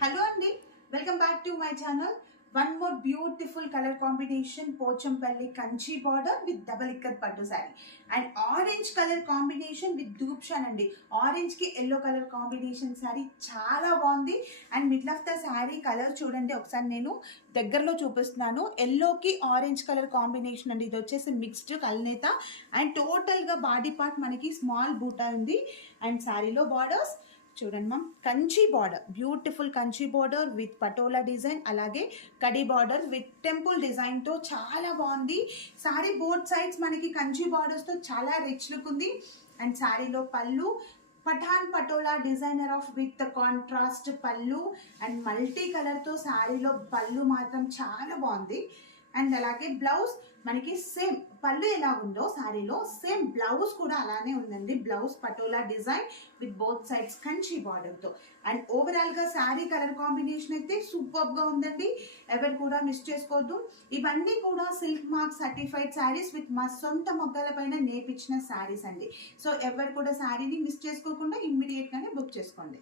Hello Andy, welcome back to my channel. One more beautiful color combination, Pochampalli Kanchi border with double ikat pattu saree and orange color combination with doopshan andi. Orange ki yellow color combination saree చాలా బాగుంది and middle of the sari colour చూడండి ఒకసారి నేను దగ్గరలో చూపిస్తున్నాను. ఎల్లోకి orange colour combination అండి. ఇది వచ్చేసి మిక్స్డ్ కల్నేత అండ్ టోటల్గా బాడీ పార్ట్ మనకి స్మాల్ బూటా ఉంది అండ్ శారీలో బార్డర్స్ చూడండి ma'am, Kanchi border, beautiful Kanchi border with patola design, అలాగే కడి బార్డర్ విత్ టెంపుల్ డిజైన్తో చాలా బాగుంది. శారీ బోత్ సైడ్స్ మనకి కంచి బార్డర్స్తో చాలా రిచ్ లుక్ ఉంది అండ్ శారీలో pallu Pathan patola designer of with contrast pallu and multi కలర్తో శారీలో పళ్ళు మాత్రం చాలా బాగుంది. అండ్ అలాగే బ్లౌజ్ మనకి సేమ్ పళ్ళు ఎలా ఉందో శారీలో సేమ్ బ్లౌజ్ కూడా అలానే ఉందండి. Blouse Patola design with both sides Kanchi బార్డర్తో అండ్ ఓవరాల్గా శారీ కలర్ కాంబినేషన్ అయితే సూపర్గా ఉందండి. ఎవరు కూడా మిస్ చేసుకోవద్దు. ఇవన్నీ కూడా silk mark certified saris with మా సొంత మొగ్గల పైన నేర్పించిన శారీస్ అండి. సో ఎవరు కూడా శారీని మిస్ చేసుకోకుండా ఇమ్మీడియట్గానే బుక్ చేసుకోండి.